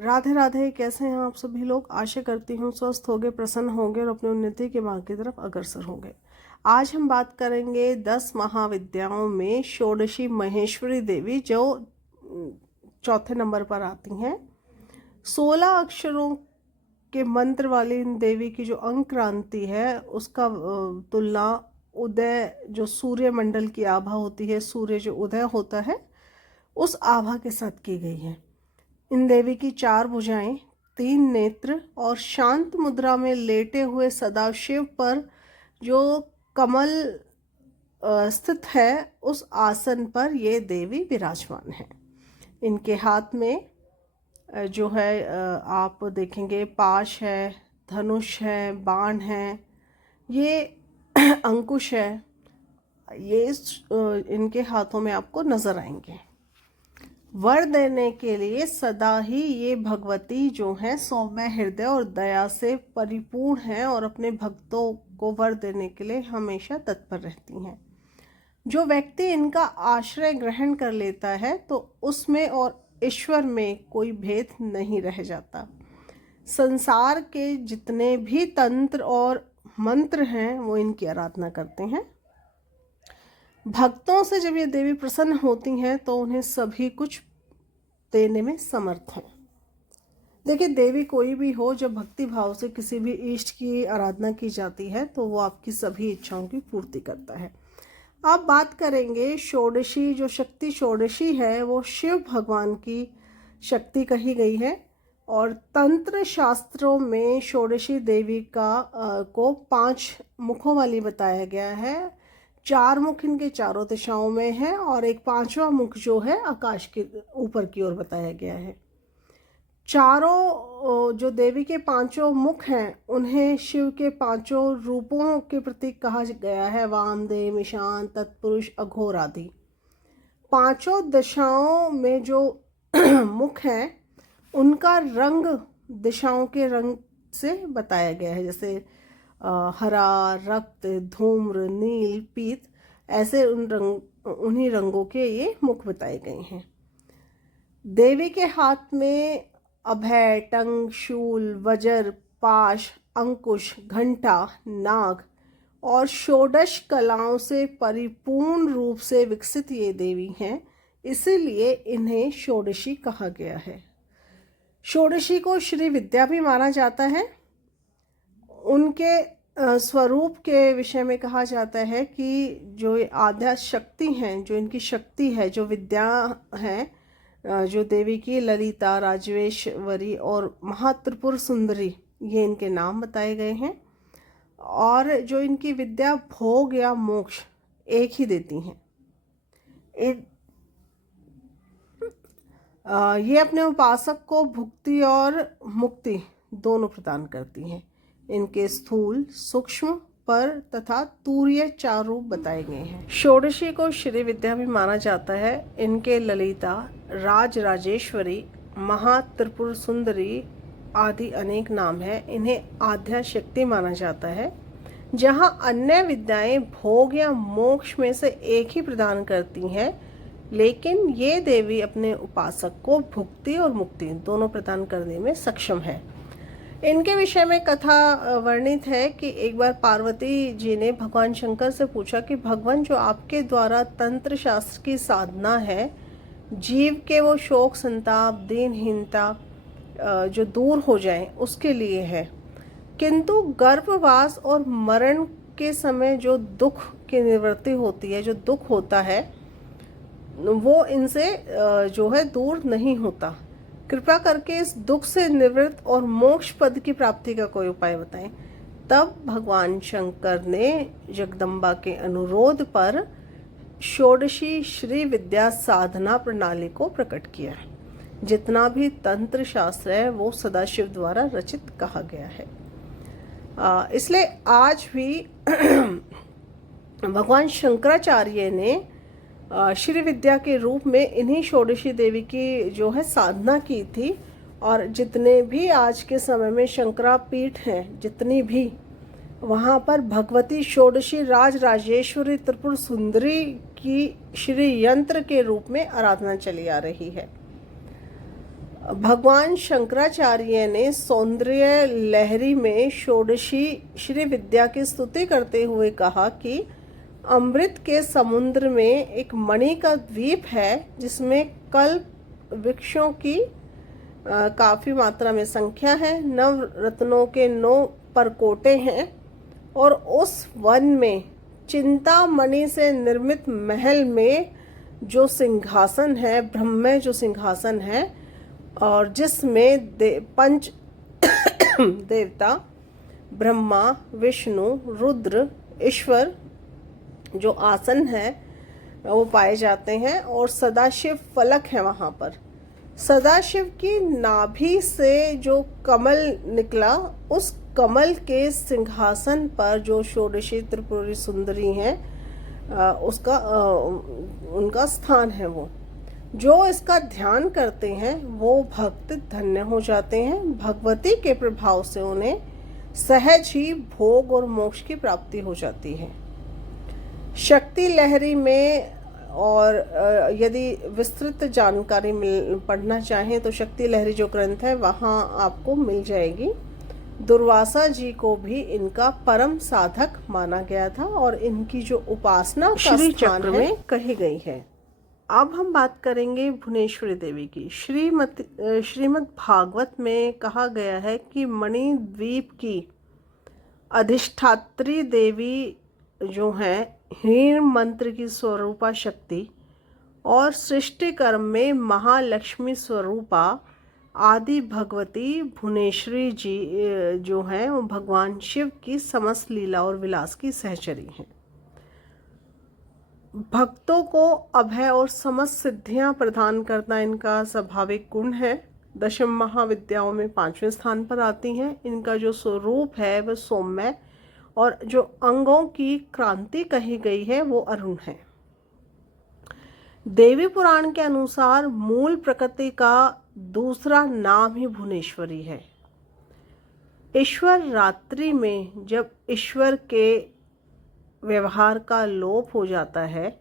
राधे राधे। कैसे हैं आप सभी लोग? आशा करती हूँ स्वस्थ होंगे, प्रसन्न होंगे और अपनी उन्नति के मार्ग की तरफ अग्रसर होंगे। आज हम बात करेंगे 10 महाविद्याओं में षोडशी महेश्वरी देवी जो चौथे नंबर पर आती हैं। 16 अक्षरों के मंत्र वाली इन देवी की जो अंक क्रांति है उसका तुलना उदय, जो सूर्य मंडल की आभा होती है, सूर्य जो उदय होता है उस आभा के साथ की गई है। इन देवी की 4 भुजाएं, 3 नेत्र और शांत मुद्रा में लेटे हुए सदाशिव पर जो कमल स्थित है उस आसन पर ये देवी विराजमान है। इनके हाथ में जो है आप देखेंगे पाश है, धनुष है, बाण है, ये अंकुश है, ये इनके हाथों में आपको नजर आएंगे। वर देने के लिए सदा ही ये भगवती जो है सौम्य हृदय और दया से परिपूर्ण है और अपने भक्तों को वर देने के लिए हमेशा तत्पर रहती हैं। जो व्यक्ति इनका आश्रय ग्रहण कर लेता है तो उसमें और ईश्वर में कोई भेद नहीं रह जाता। संसार के जितने भी तंत्र और मंत्र हैं वो इनकी आराधना करते हैं। भक्तों से जब ये देवी प्रसन्न होती हैं तो उन्हें सभी कुछ देने में समर्थ हैं। देखिए, देवी कोई भी हो, जब भक्ति भाव से किसी भी इष्ट की आराधना की जाती है तो वो आपकी सभी इच्छाओं की पूर्ति करता है। अब बात करेंगे षोडशी। जो शक्ति षोडशी है वो शिव भगवान की शक्ति कही गई है और तंत्र शास्त्रों में षोडशी देवी को 5 मुखों वाली बताया गया है। 4 मुख इनके चारों दिशाओं में है और एक 5वां मुख जो है आकाश के ऊपर की ओर बताया गया है। चारों जो देवी के 5 मुख हैं उन्हें शिव के 5 रूपों के प्रतीक कहा गया है। वामदेव, ईशान, तत्पुरुष, अघोर आदि। 5 दिशाओं में जो मुख हैं उनका रंग दिशाओं के रंग से बताया गया है, जैसे हरा, रक्त, धूम्र, नील, पीत, ऐसे उन्हीं रंगों के ये मुख बताए गए हैं। देवी के हाथ में अभय, टंक, शूल, वज्र, पाश, अंकुश, घंटा, नाग और षोडश कलाओं से परिपूर्ण रूप से विकसित ये देवी हैं, इसीलिए इन्हें षोडशी कहा गया है। षोडशी को श्री विद्या भी माना जाता है। उनके स्वरूप के विषय में कहा जाता है कि जो आद्या शक्ति हैं, जो इनकी शक्ति है, जो विद्या है, जो देवी की ललिता, राजवेश्वरी और महात्रिपुर सुंदरी, ये इनके नाम बताए गए हैं। और जो इनकी विद्या भोग या मोक्ष एक ही देती हैं। ये अपने उपासक को भुक्ति और मुक्ति दोनों प्रदान करती हैं। इनके स्थूल, सूक्ष्म, पर तथा तूर्य 4 रूप बताए गए हैं। षोडशी को श्री विद्या भी माना जाता है। इनके ललिता, राजेश्वरी, महात्रिपुर सुंदरी आदि अनेक नाम हैं। इन्हें आद्या शक्ति माना जाता है। जहाँ अन्य विद्याएं भोग या मोक्ष में से एक ही प्रदान करती हैं, लेकिन ये देवी अपने उपासक को भुक्ति और मुक्ति दोनों प्रदान करने में सक्षम है। इनके विषय में कथा वर्णित है कि एक बार पार्वती जी ने भगवान शंकर से पूछा कि भगवान, जो आपके द्वारा तंत्र शास्त्र की साधना है, जीव के वो शोक, संताप, दीनहीनता जो दूर हो जाए उसके लिए है, किंतु गर्भवास और मरण के समय जो दुख की निवृत्ति होती है, जो दुख होता है, वो इनसे जो है दूर नहीं होता। कृपा करके इस दुख से निवृत्त और मोक्ष पद की प्राप्ति का कोई उपाय बताएं। तब भगवान शंकर ने जगदम्बा के अनुरोध पर षोडशी श्री विद्या साधना प्रणाली को प्रकट किया। जितना भी तंत्र शास्त्र है वो सदाशिव द्वारा रचित कहा गया है। इसलिए आज भी भगवान शंकराचार्य ने श्री विद्या के रूप में इन्हीं षोडशी देवी की जो है साधना की थी। और जितने भी आज के समय में शंकरापीठ हैं, जितनी भी, वहाँ पर भगवती षोडशी राजेश्वरी त्रिपुर सुंदरी की श्री यंत्र के रूप में आराधना चली आ रही है। भगवान शंकराचार्य ने सौंदर्य लहरी में षोडशी श्री विद्या की स्तुति करते हुए कहा कि अमृत के समुद्र में एक मणि का द्वीप है जिसमें कल्प वृक्षों की काफ़ी मात्रा में संख्या है, नव रत्नों के 9 परकोटे हैं और उस वन में चिंतामणि से निर्मित महल में जो सिंहासन है, ब्रह्म जो सिंहासन है, और जिसमें पंच देवता ब्रह्मा, विष्णु, रुद्र, ईश्वर जो आसन है वो पाए जाते हैं, और सदाशिव फलक है वहाँ पर। सदाशिव की नाभि से जो कमल निकला, उस कमल के सिंहासन पर जो षोडशी त्रिपुरी सुंदरी हैं उनका स्थान है। वो जो इसका ध्यान करते हैं वो भक्त धन्य हो जाते हैं। भगवती के प्रभाव से उन्हें सहज ही भोग और मोक्ष की प्राप्ति हो जाती है। शक्ति लहरी में, और यदि विस्तृत जानकारी पढ़ना चाहें तो शक्ति लहरी जो ग्रंथ है वहाँ आपको मिल जाएगी। दुर्वासा जी को भी इनका परम साधक माना गया था और इनकी जो उपासना का स्थान में कही गई है। अब हम बात करेंगे भुवनेश्वरी देवी की। श्रीमद् भागवत में कहा गया है कि मणि द्वीप की अधिष्ठात्री देवी जो है हीन मंत्र की स्वरूपा शक्ति और सृष्टि कर्म में महालक्ष्मी स्वरूपा आदि भगवती भुवनेश्वरी जी जो हैं वो भगवान शिव की समस्त लीला और विलास की सहचरी हैं। भक्तों को अभय और समस्त सिद्धियां प्रदान करना इनका स्वाभाविक गुण है। दशम महाविद्याओं में 5वें स्थान पर आती हैं। इनका जो स्वरूप है वह सौम्य और जो अंगों की क्रांति कही गई है वो अरुण है। देवी पुराण के अनुसार मूल प्रकृति का दूसरा नाम ही भुवनेश्वरी है। ईश्वर रात्रि में जब ईश्वर के व्यवहार का लोप हो जाता है,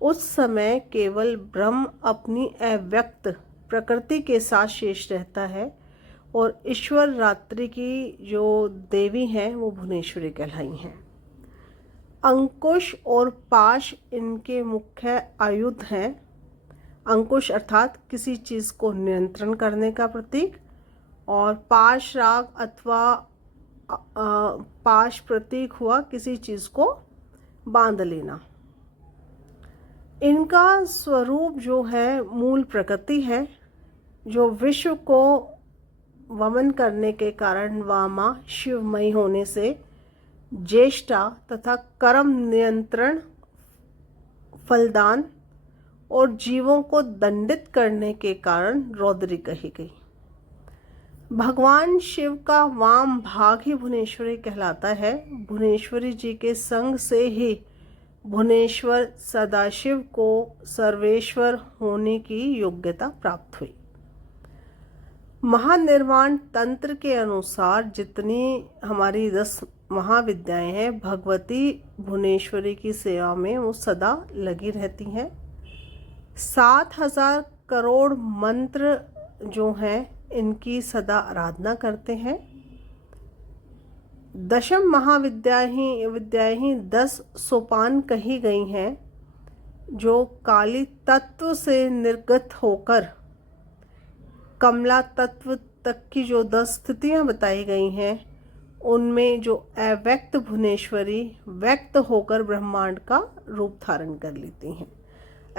उस समय केवल ब्रह्म अपनी अव्यक्त प्रकृति के साथ शेष रहता है और ईश्वर रात्रि की जो देवी हैं वो भुवनेश्वरी कहलाई हैं। अंकुश और पाश इनके मुख्य आयुध हैं। अंकुश अर्थात किसी चीज़ को नियंत्रण करने का प्रतीक, और पाश राग अथवा पाश प्रतीक हुआ किसी चीज़ को बांध लेना। इनका स्वरूप जो है मूल प्रकृति है, जो विश्व को वमन करने के कारण वामा शिवमयी होने से ज्येष्ठा तथा कर्म नियंत्रण, फलदान और जीवों को दंडित करने के कारण रौद्री कही गई। भगवान शिव का वाम भाग ही भुवनेश्वरी कहलाता है। भुवनेश्वरी जी के संग से ही भुवनेश्वर सदाशिव को सर्वेश्वर होने की योग्यता प्राप्त हुई। महानिर्वाण तंत्र के अनुसार जितनी हमारी 10 महाविद्याएं हैं, भगवती भुवनेश्वरी की सेवा में वो सदा लगी रहती हैं। 7000 करोड़ मंत्र जो हैं इनकी सदा आराधना करते हैं। दशम विद्याएं ही 10 सोपान कही गई हैं, जो काली तत्व से निर्गत होकर कमला तत्व तक की जो 10 स्थितियां बताई गई हैं, उनमें जो अव्यक्त भुवनेश्वरी व्यक्त होकर ब्रह्मांड का रूप धारण कर लेती हैं।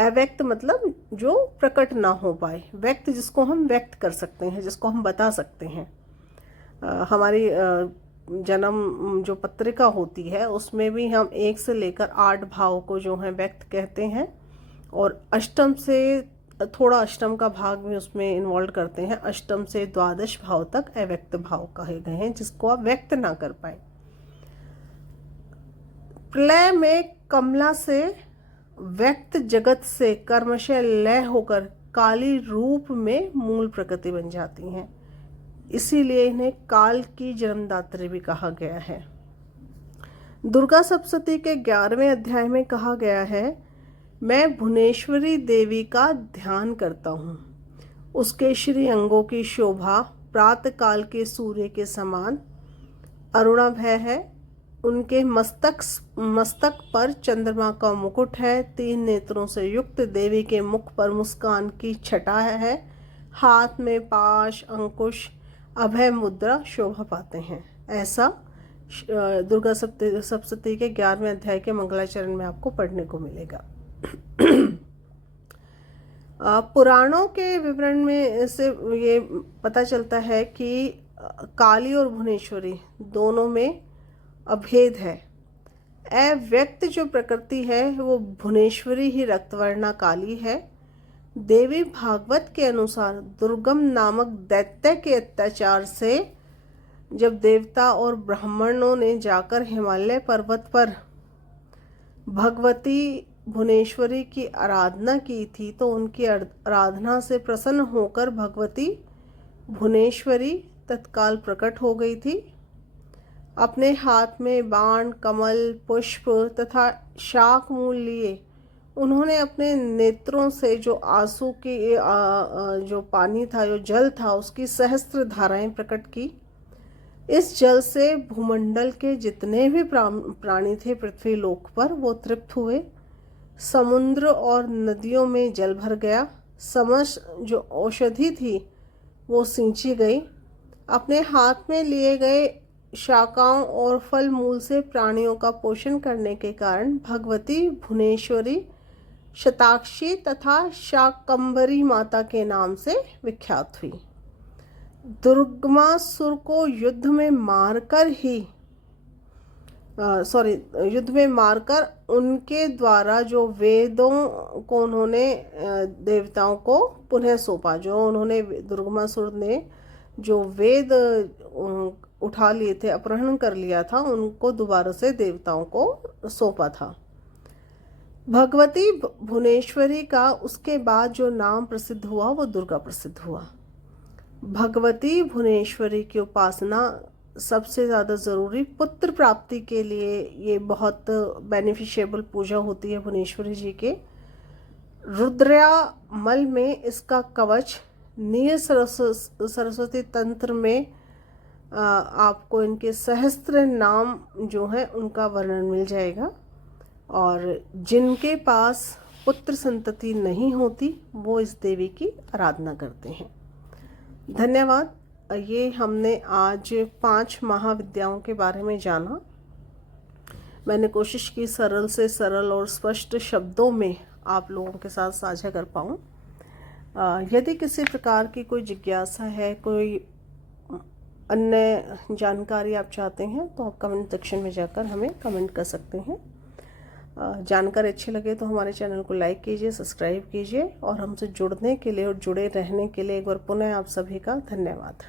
अव्यक्त मतलब जो प्रकट ना हो पाए, व्यक्त जिसको हम व्यक्त कर सकते हैं, जिसको हम बता सकते हैं। हमारी जन्म जो पत्रिका होती है उसमें भी हम 1 से लेकर 8 भाव को जो है व्यक्त कहते हैं, और अष्टम से थोड़ा अष्टम का भाग भी उसमें इन्वॉल्व करते हैं। अष्टम से 12 भाव तक अव्यक्त भाव कहे गए हैं, जिसको आप व्यक्त ना कर पाए। प्रलय में कमला से व्यक्त जगत से कर्मशय लय होकर काली रूप में मूल प्रकृति बन जाती हैं, इसीलिए इन्हें काल की जन्मदात्री भी कहा गया है। दुर्गा सप्तशती के 11वें अध्याय में कहा गया है, मैं भुवनेश्वरी देवी का ध्यान करता हूँ उसके श्री अंगों की शोभा प्रातः काल के सूर्य के समान अरुणाभय है। उनके मस्तक पर चंद्रमा का मुकुट है। 3 नेत्रों से युक्त देवी के मुख पर मुस्कान की छटा है। हाथ में पाश, अंकुश, अभय मुद्रा शोभा पाते हैं। ऐसा दुर्गा सप्तशती के 11वें अध्याय के मंगलाचरण में आपको पढ़ने को मिलेगा। पुराणों के विवरण में से ये पता चलता है कि काली और भुवनेश्वरी दोनों में अभेद है। अव्यक्त जो प्रकृति है वो भुवनेश्वरी ही रक्तवर्णा काली है। देवी भागवत के अनुसार दुर्गम नामक दैत्य के अत्याचार से जब देवता और ब्राह्मणों ने जाकर हिमालय पर्वत पर भगवती भुवनेश्वरी की आराधना की थी तो उनकी आराधना से प्रसन्न होकर भगवती भुवनेश्वरी तत्काल प्रकट हो गई थी। अपने हाथ में बाण, कमल, पुष्प तथा शाक मूल लिए उन्होंने अपने नेत्रों से जो आंसू की जो पानी था, जो जल था, उसकी सहस्त्र धाराएं प्रकट की। इस जल से भूमंडल के जितने भी प्राणी थे पृथ्वी लोक पर वो तृप्त हुए। समुद्र और नदियों में जल भर गया। समस्त जो औषधि थी वो सिंची गई। अपने हाथ में लिए गए शाखाओं और फल मूल से प्राणियों का पोषण करने के कारण भगवती भुवनेश्वरी शताक्षी तथा शाकंभरी माता के नाम से विख्यात हुई। दुर्गमासुर को युद्ध में मारकर उनके द्वारा जो वेदों को उन्होंने देवताओं को पुनः सौंपा। जो उन्होंने दुर्गमासुर ने जो वेद उठा लिए थे, अपहरण कर लिया था, उनको दोबारा से देवताओं को सौंपा था। भगवती भुवनेश्वरी का उसके बाद जो नाम प्रसिद्ध हुआ वो दुर्गा प्रसिद्ध हुआ। भगवती भुवनेश्वरी की उपासना सबसे ज़्यादा ज़रूरी पुत्र प्राप्ति के लिए ये बहुत बेनिफिशियबल पूजा होती है भुवनेश्वरी जी के। रुद्रयामल में इसका कवच, नील सरस्वती तंत्र में आपको इनके सहस्त्र नाम जो हैं उनका वर्णन मिल जाएगा। और जिनके पास पुत्र संतति नहीं होती वो इस देवी की आराधना करते हैं। धन्यवाद। ये हमने आज 5 महाविद्याओं के बारे में जाना। मैंने कोशिश की सरल से सरल और स्पष्ट शब्दों में आप लोगों के साथ साझा कर पाऊँ। यदि किसी प्रकार की कोई जिज्ञासा है, कोई अन्य जानकारी आप चाहते हैं तो आप कमेंट सेक्शन में जाकर हमें कमेंट कर सकते हैं। जानकारी अच्छी लगे तो हमारे चैनल को लाइक कीजिए, सब्सक्राइब कीजिए और हमसे जुड़ने के लिए और जुड़े रहने के लिए एक बार पुनः आप सभी का धन्यवाद।